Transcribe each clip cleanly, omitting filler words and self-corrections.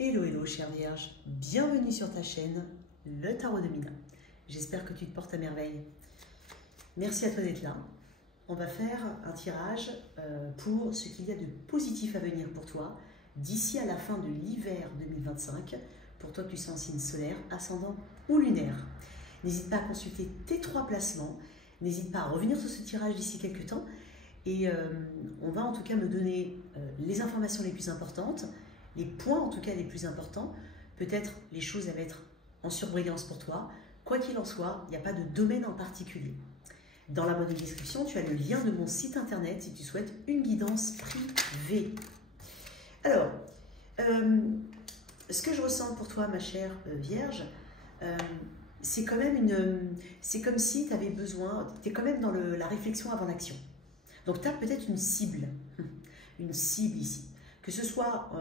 Hello, hello, chère Vierge, bienvenue sur ta chaîne, le Tarot de Mina. J'espère que tu te portes à merveille. Merci à toi d'être là. On va faire un tirage pour ce qu'il y a de positif à venir pour toi d'ici à la fin de l'hiver 2025, pour toi que tu sois en signe solaire, ascendant ou lunaire. N'hésite pas à consulter tes 3 placements, n'hésite pas à revenir sur ce tirage d'ici quelques temps et on va en tout cas me donner les informations les plus importantes, les points en tout cas les plus importants, peut-être les choses à mettre en surbrillance pour toi. Quoi qu'il en soit, il n'y a pas de domaine en particulier. Dans la bonne description, tu as le lien de mon site internet si tu souhaites une guidance privée. Alors, ce que je ressens pour toi, ma chère Vierge, c'est quand même c'est comme si tu avais besoin, tu es quand même dans la réflexion avant l'action. Donc tu as peut-être une cible ici. Que ce soit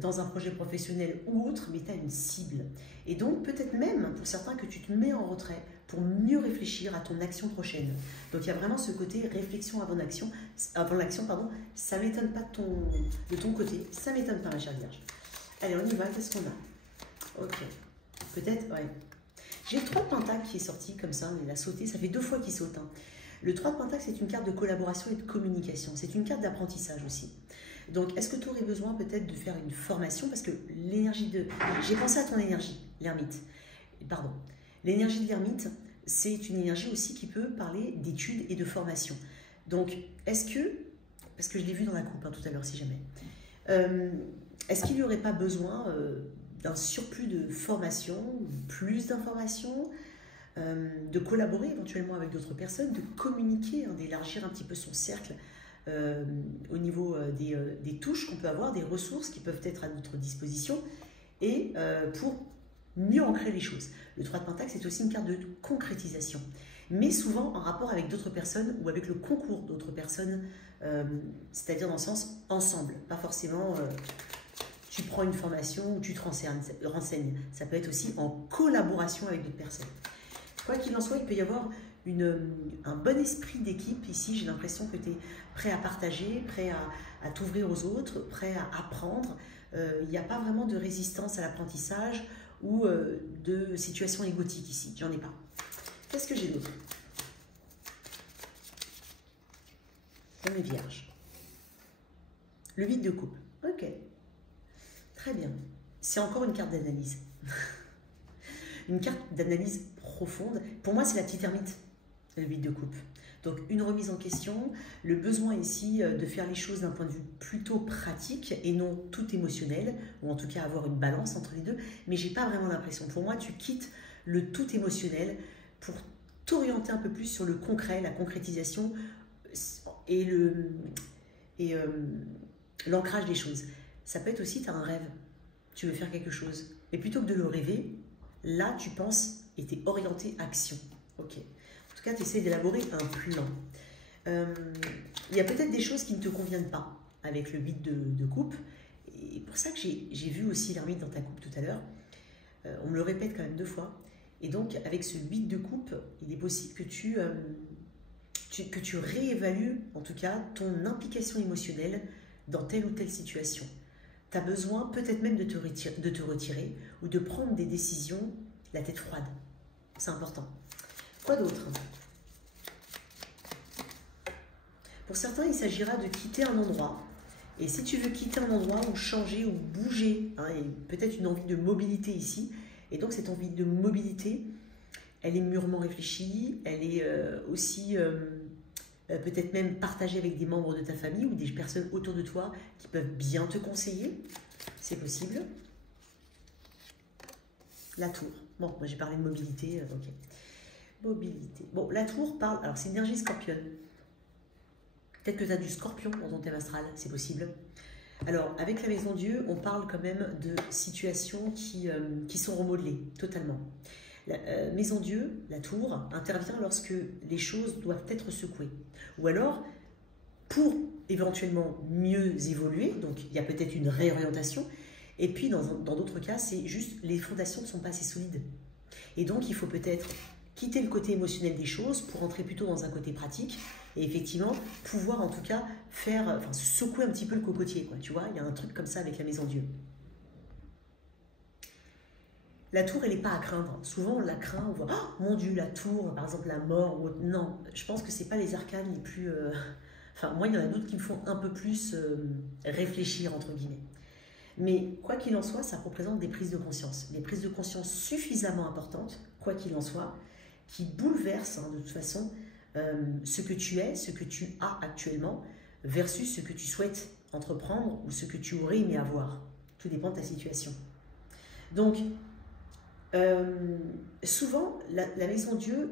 dans un projet professionnel ou autre, mais tu as une cible. Et donc, peut-être même, pour certains, que tu te mets en retrait pour mieux réfléchir à ton action prochaine. Donc, il y a vraiment ce côté réflexion avant l'action, ça ne m'étonne pas de ton côté, ça ne m'étonne pas, ma chère Vierge. Allez, on y va, qu'est-ce qu'on a? Ok, peut-être, ouais. J'ai le 3 de Pentacle qui est sorti comme ça, il a sauté, ça fait 2 fois qu'il saute. Hein. Le 3 de Pentacle, c'est une carte de collaboration et de communication, c'est une carte d'apprentissage aussi. Donc, est-ce que tu aurais besoin peut-être de faire une formation? Parce que l'énergie de... J'ai pensé à ton énergie, l'ermite. Pardon. L'énergie de l'ermite, c'est une énergie aussi qui peut parler d'études et de formation. Donc, est-ce que... Parce que je l'ai vu dans la coupe hein, tout à l'heure, si jamais. Est-ce qu'il n'y aurait pas besoin d'un surplus de formation, plus d'informations, de collaborer éventuellement avec d'autres personnes, de communiquer, hein, d'élargir un petit peu son cercle au niveau des touches qu'on peut avoir, des ressources qui peuvent être à notre disposition et pour mieux ancrer les choses. Le 3 de Pentacle, c'est aussi une carte de concrétisation, mais souvent en rapport avec d'autres personnes ou avec le concours d'autres personnes, c'est-à-dire dans le sens ensemble, pas forcément tu prends une formation ou tu te renseignes. Ça peut être aussi en collaboration avec d'autres personnes. Quoi qu'il en soit, il peut y avoir un bon esprit d'équipe ici. J'ai l'impression que tu es prêt à partager, prêt à t'ouvrir aux autres, prêt à apprendre. Il n'y a pas vraiment de résistance à l'apprentissage ou de situation égotique ici. J'en ai pas. Qu'est-ce que j'ai d'autre? Dame Vierge. Le 8 de coupe. Ok. Très bien. C'est encore une carte d'analyse. Une carte d'analyse profonde. Pour moi, c'est la petite ermite, le 8 de coupe. Donc, une remise en question, le besoin ici de faire les choses d'un point de vue plutôt pratique et non tout émotionnel, ou en tout cas avoir une balance entre les deux, mais j'ai pas vraiment l'impression. Pour moi, tu quittes le tout émotionnel pour t'orienter un peu plus sur le concret, la concrétisation et l'ancrage des choses. Ça peut être aussi, tu as un rêve, tu veux faire quelque chose, mais plutôt que de le rêver, là, tu penses et tu es orienté action. Ok. En tout cas, tu essaies d'élaborer un plan. Il y a peut-être des choses qui ne te conviennent pas avec le 8 de coupe. Et pour ça que j'ai vu aussi l'ermite dans ta coupe tout à l'heure. On me le répète quand même 2 fois. Et donc, avec ce 8 de coupe, il est possible que tu réévalues, en tout cas, ton implication émotionnelle dans telle ou telle situation. Tu as besoin peut-être même de te retirer ou de prendre des décisions la tête froide. C'est important. Quoi d'autre? Pour certains, il s'agira de quitter un endroit. Et si tu veux quitter un endroit ou changer ou bouger, hein, il y a peut-être une envie de mobilité ici. Et donc cette envie de mobilité, elle est mûrement réfléchie. Elle est aussi peut-être même partagée avec des membres de ta famille ou des personnes autour de toi qui peuvent bien te conseiller. C'est possible. La tour. Bon, moi j'ai parlé de mobilité, ok. Mobilité. Bon, la tour parle... Alors, c'est énergie scorpion. Peut-être que tu as du scorpion dans ton thème astral, c'est possible. Alors, avec la maison Dieu, on parle quand même de situations qui sont remodelées, totalement. La maison Dieu, la tour, intervient lorsque les choses doivent être secouées. Ou alors, pour éventuellement mieux évoluer, donc il y a peut-être une réorientation, et puis dans d'autres cas, c'est juste les fondations ne sont pas assez solides. Et donc, il faut peut-être quitter le côté émotionnel des choses pour entrer plutôt dans un côté pratique et effectivement pouvoir en tout cas faire, secouer un petit peu le cocotier, quoi. Tu vois, il y a un truc comme ça avec la maison Dieu. La tour, elle n'est pas à craindre. Souvent, on la craint, on voit, oh, mon Dieu, la tour, par exemple la mort ou autre. Non, je pense que ce n'est pas les arcanes les plus... Enfin, moi, il y en a d'autres qui me font un peu plus réfléchir, entre guillemets. Mais quoi qu'il en soit, ça représente des prises de conscience. Des prises de conscience suffisamment importantes, quoi qu'il en soit, qui bouleversent, de toute façon, ce que tu es, ce que tu as actuellement, versus ce que tu souhaites entreprendre ou ce que tu aurais aimé avoir. Tout dépend de ta situation. Donc, souvent, la maison Dieu,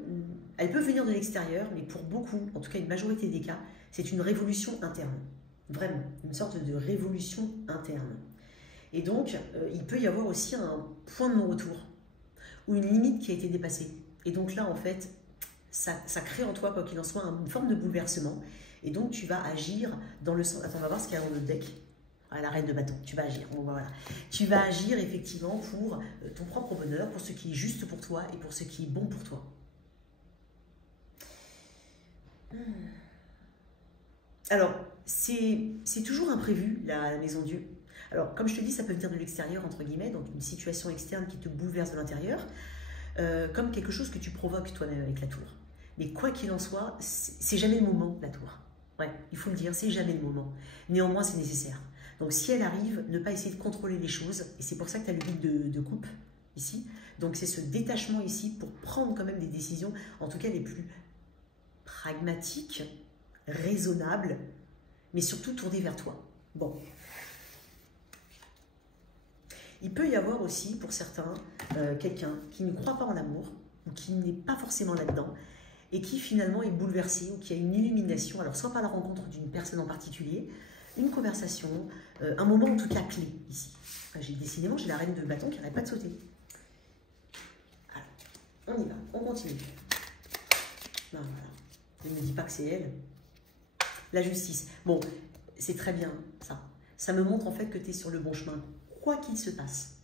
elle peut venir de l'extérieur, mais pour beaucoup, en tout cas une majorité des cas, c'est une révolution interne. Vraiment, une sorte de révolution interne. Et donc, il peut y avoir aussi un point de non-retour, ou une limite qui a été dépassée. Et donc là, en fait, ça crée en toi, quoi qu'il en soit, une forme de bouleversement. Et donc, tu vas agir dans le sens... Attends, on va voir ce qu'il y a dans notre deck. Ah, la reine de bâton, tu vas agir. Bon, voilà. Tu vas agir effectivement pour ton propre bonheur, pour ce qui est juste pour toi et pour ce qui est bon pour toi. Alors, c'est toujours imprévu, la maison Dieu. Alors, comme je te dis, ça peut venir de l'extérieur, entre guillemets, donc une situation externe qui te bouleverse de l'intérieur, comme quelque chose que tu provoques toi-même avec la tour. Mais quoi qu'il en soit, c'est jamais le moment, la tour. Ouais, il faut le dire, c'est jamais le moment. Néanmoins, c'est nécessaire. Donc, si elle arrive, ne pas essayer de contrôler les choses, et c'est pour ça que tu as le vide de coupe, ici. Donc, c'est ce détachement ici pour prendre quand même des décisions, en tout cas les plus pragmatiques, raisonnables, mais surtout tournées vers toi. Bon. Il peut y avoir aussi, pour certains, quelqu'un qui ne croit pas en l'amour, ou qui n'est pas forcément là-dedans, et qui finalement est bouleversé, ou qui a une illumination, alors soit par la rencontre d'une personne en particulier, une conversation, un moment en tout cas clé, ici. Décidément, j'ai la reine de bâton qui n'arrête pas de sauter. Alors, on y va, on continue. Non, voilà. Ne me dis pas que c'est elle. La justice. Bon, c'est très bien, ça. Ça me montre en fait que tu es sur le bon chemin. Quoi qu'il se passe,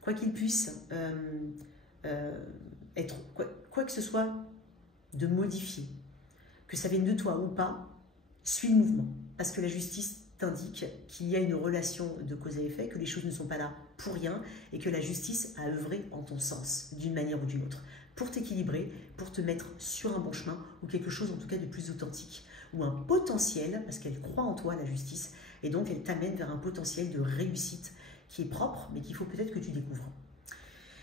quoi qu'il puisse être, quoi que ce soit de modifié, que ça vienne de toi ou pas, suis le mouvement. Parce que la justice t'indique qu'il y a une relation de cause à effet, que les choses ne sont pas là pour rien et que la justice a œuvré en ton sens, d'une manière ou d'une autre, pour t'équilibrer, pour te mettre sur un bon chemin ou quelque chose en tout cas de plus authentique, ou un potentiel, parce qu'elle croit en toi, la justice, et donc elle t'amène vers un potentiel de réussite qui est propre, mais qu'il faut peut-être que tu découvres.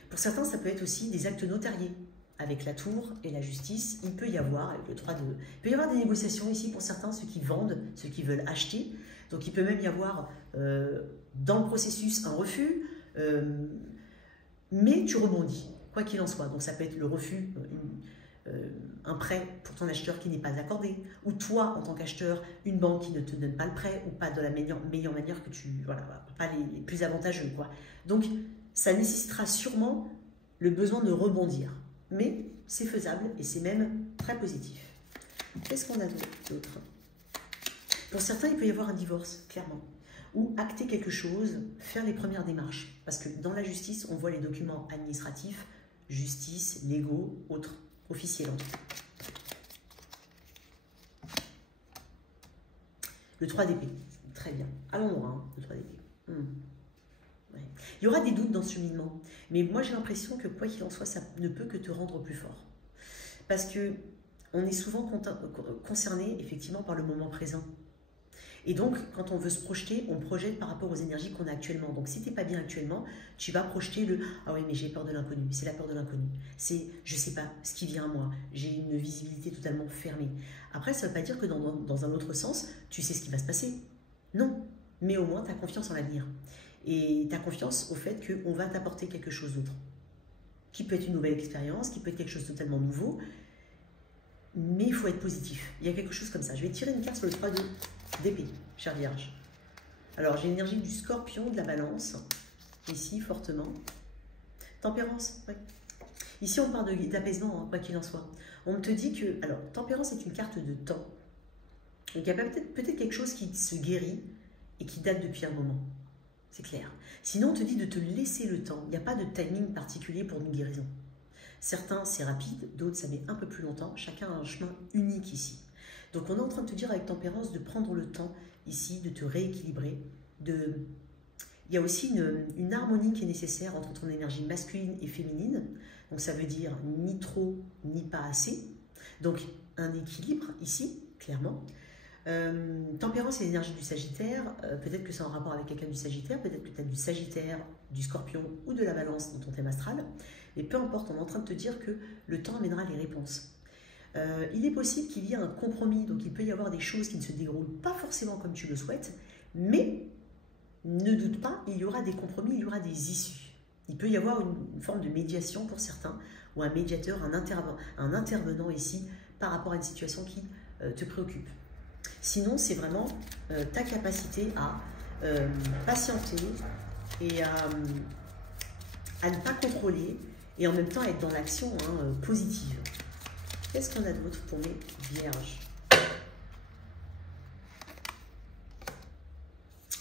Pour certains, ça peut être aussi des actes notariés. Avec la tour et la justice, il peut y avoir, avec le 3-2, il peut y avoir des négociations ici pour certains, ceux qui vendent, ceux qui veulent acheter. Donc il peut même y avoir dans le processus un refus, mais tu rebondis, quoi qu'il en soit. Donc ça peut être le refus, un prêt pour ton acheteur qui n'est pas accordé, ou toi en tant qu'acheteur, une banque qui ne te donne pas le prêt, ou pas de la meilleure manière que tu... Voilà, pas les plus avantageux, quoi. Donc ça nécessitera sûrement le besoin de rebondir. Mais c'est faisable et c'est même très positif. Qu'est-ce qu'on a d'autre? Pour certains, il peut y avoir un divorce, clairement. Ou acter quelque chose, faire les premières démarches. Parce que dans la justice, on voit les documents administratifs, justice, légaux, autres, officiels en tout cas. Le 3 d'épée, très bien. Allons loin, le 3 d'épée. Ouais. Il y aura des doutes dans ce cheminement, mais moi j'ai l'impression que quoi qu'il en soit, ça ne peut que te rendre plus fort. Parce que on est souvent concerné effectivement par le moment présent. Et donc, quand on veut se projeter, on projette par rapport aux énergies qu'on a actuellement. Donc, si tu n'es pas bien actuellement, tu vas projeter le « Ah oui, mais j'ai peur de l'inconnu ». C'est la peur de l'inconnu. C'est « Je ne sais pas ce qui vient à moi. J'ai une visibilité totalement fermée ». Après, ça ne veut pas dire que dans un autre sens, tu sais ce qui va se passer. Non, mais au moins, tu as confiance en l'avenir. Et tu as confiance au fait qu'on va t'apporter quelque chose d'autre. Qui peut être une nouvelle expérience, qui peut être quelque chose de totalement nouveau. Mais il faut être positif. Il y a quelque chose comme ça. Je vais tirer une carte sur le 3 d'épée, chère Vierge. Alors, j'ai l'énergie du Scorpion, de la Balance, ici, fortement. Tempérance, oui. Ici, on parle d'apaisement, hein, quoi qu'il en soit. On te dit que... Alors, Tempérance est une carte de temps. Donc, il y a peut-être quelque chose qui se guérit et qui date depuis un moment. C'est clair. Sinon, on te dit de te laisser le temps. Il n'y a pas de timing particulier pour une guérison. Certains, c'est rapide, d'autres, ça met un peu plus longtemps. Chacun a un chemin unique ici. Donc, on est en train de te dire avec Tempérance de prendre le temps ici, de te rééquilibrer. il y a aussi une harmonie qui est nécessaire entre ton énergie masculine et féminine. Donc ça veut dire ni trop, ni pas assez. Donc un équilibre ici, clairement. Tempérance et l'énergie du Sagittaire, peut-être que c'est en rapport avec quelqu'un du Sagittaire, peut-être que tu as du Sagittaire, du Scorpion ou de la Balance dans ton thème astral. Mais peu importe, on est en train de te dire que le temps amènera les réponses. Il est possible qu'il y ait un compromis, donc il peut y avoir des choses qui ne se déroulent pas forcément comme tu le souhaites, mais ne doute pas, il y aura des compromis, il y aura des issues. Il peut y avoir une forme de médiation pour certains, ou un médiateur, un intervenant ici par rapport à une situation qui te préoccupe. Sinon, c'est vraiment ta capacité à patienter et à ne pas contrôler et en même temps être dans l'action positive. Qu'est-ce qu'on a d'autre pour les vierges?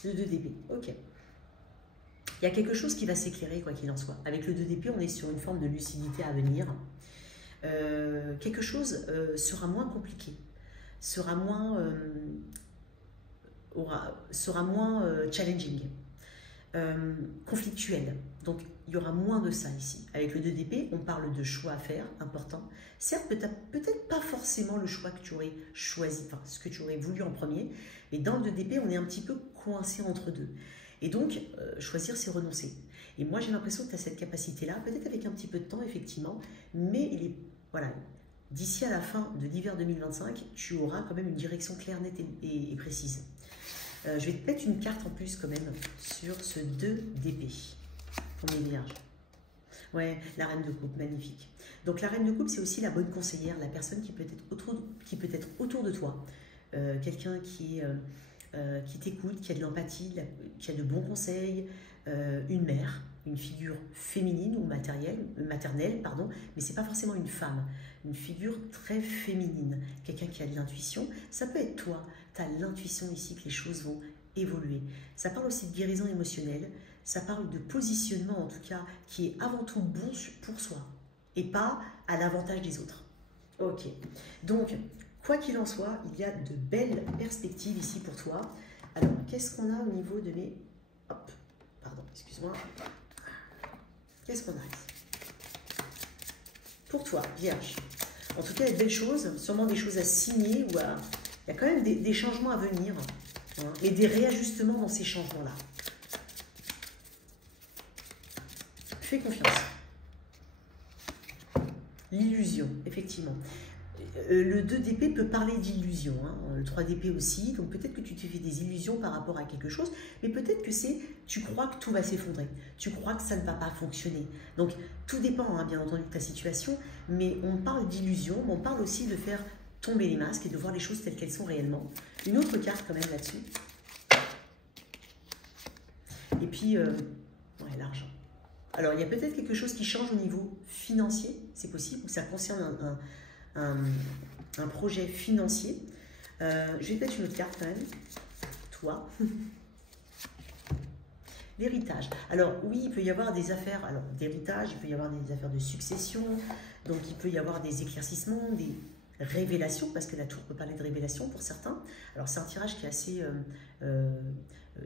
Le 2DP, ok. Il y a quelque chose qui va s'éclairer, quoi qu'il en soit. Avec le 2DP, on est sur une forme de lucidité à venir. Quelque chose sera moins compliqué, sera moins challenging, conflictuel. Donc, il y aura moins de ça ici. Avec le 2DP, on parle de choix à faire, important. Certes, peut-être pas forcément le choix que tu aurais choisi, enfin, ce que tu aurais voulu en premier, mais dans le 2DP, on est un petit peu coincé entre deux. Et donc, choisir, c'est renoncer. Et moi, j'ai l'impression que tu as cette capacité-là, peut-être avec un petit peu de temps, effectivement, mais il est, voilà, d'ici à la fin de l'hiver 2025, tu auras quand même une direction claire, nette et précise. Je vais te mettre une carte en plus quand même sur ce 2DP pour mes vierges. Ouais, la reine de coupe, magnifique. Donc la reine de coupe, c'est aussi la bonne conseillère, la personne qui peut être autour de toi. Quelqu'un qui t'écoute, qui a de l'empathie, qui a de bons conseils, une mère, une figure féminine ou maternelle, pardon, mais c'est pas forcément une femme, une figure très féminine, quelqu'un qui a de l'intuition. Ça peut être toi, tu as l'intuition ici que les choses vont évoluer. Ça parle aussi de guérison émotionnelle, ça parle de positionnement en tout cas qui est avant tout bon pour soi et pas à l'avantage des autres. Ok, donc quoi qu'il en soit, il y a de belles perspectives ici pour toi. Alors, qu'est-ce qu'on a au niveau de mes... Hop, pardon, excuse-moi. Qu'est-ce qu'on a ici pour toi, Vierge? En tout cas, il y a de belles choses, sûrement des choses à signer ou à... Il y a quand même des changements à venir, hein, et des réajustements dans ces changements-là. Fais confiance. L'illusion, effectivement. Le 2DP peut parler d'illusion, hein, le 3DP aussi, donc peut-être que tu te fais des illusions par rapport à quelque chose, mais peut-être que tu crois que tout va s'effondrer, tu crois que ça ne va pas fonctionner. Donc tout dépend, hein, bien entendu, de ta situation, mais on parle d'illusion, mais on parle aussi de faire tomber les masques et de voir les choses telles qu'elles sont réellement. Une autre carte quand même là-dessus. Et puis, ouais, l'argent. Alors, il y a peut-être quelque chose qui change au niveau financier, c'est possible, ou ça concerne un projet financier. Je vais te mettre une autre carte quand même. Toi. L'héritage. Alors, oui, il peut y avoir des affaires d'héritage, il peut y avoir des affaires de succession, donc il peut y avoir des éclaircissements, des révélations, parce que la tour peut parler de révélation pour certains. Alors, c'est un tirage qui est assez...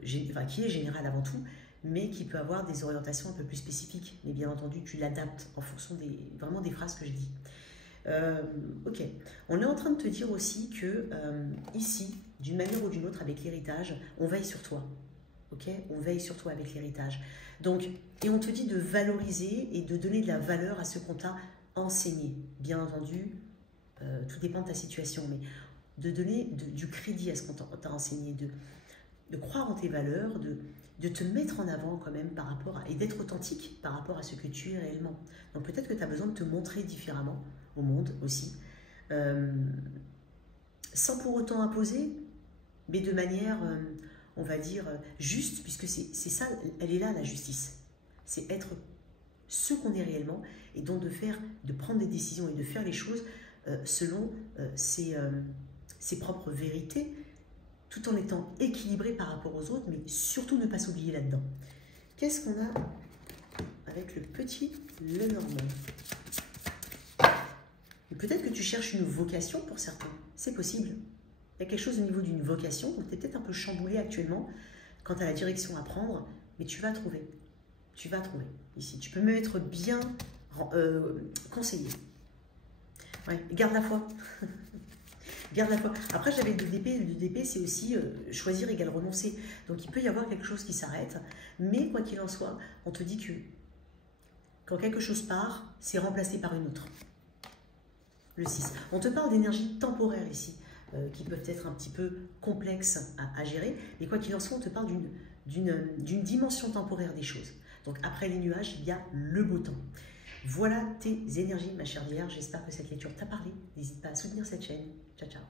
qui est général avant tout, mais qui peut avoir des orientations un peu plus spécifiques. Mais bien entendu, tu l'adaptes en fonction vraiment des phrases que je dis. Ok, on est en train de te dire aussi que ici, d'une manière ou d'une autre, avec l'héritage, on veille sur toi. Ok, on veille sur toi avec l'héritage. Donc, et on te dit de valoriser et de donner de la valeur à ce qu'on t'a enseigné. Bien entendu, tout dépend de ta situation, mais de donner du crédit à ce qu'on t'a enseigné, de croire en tes valeurs, de te mettre en avant quand même par rapport et d'être authentique par rapport à ce que tu es réellement. Donc peut-être que tu as besoin de te montrer différemment au monde aussi, sans pour autant imposer, mais de manière, on va dire, juste, puisque c'est ça, elle est là la justice. C'est être ce qu'on est réellement et donc de prendre des décisions et de faire les choses selon ses propres vérités, tout en étant équilibré par rapport aux autres, mais surtout ne pas s'oublier là-dedans. Qu'est-ce qu'on a avec le petit Lenormand? Peut-être que tu cherches une vocation pour certains, c'est possible. Il y a quelque chose au niveau d'une vocation, donc tu es peut-être un peu chamboulé actuellement quant à la direction à prendre. mais tu vas trouver. Tu vas trouver ici. Tu peux même être bien conseillé. Ouais, garde la foi. Garde la foi. Après, j'avais le 2DP. Le 2DP, c'est aussi choisir égale renoncer. Donc, il peut y avoir quelque chose qui s'arrête. Mais quoi qu'il en soit, on te dit que quand quelque chose part, c'est remplacé par une autre. Le 6. On te parle d'énergie temporaire ici, qui peuvent être un petit peu complexes à gérer. Mais quoi qu'il en soit, on te parle d'une dimension temporaire des choses. Donc, après les nuages, il y a le beau temps. Voilà tes énergies, ma chère Vierge. J'espère que cette lecture t'a parlé. N'hésite pas à soutenir cette chaîne. Ciao, ciao.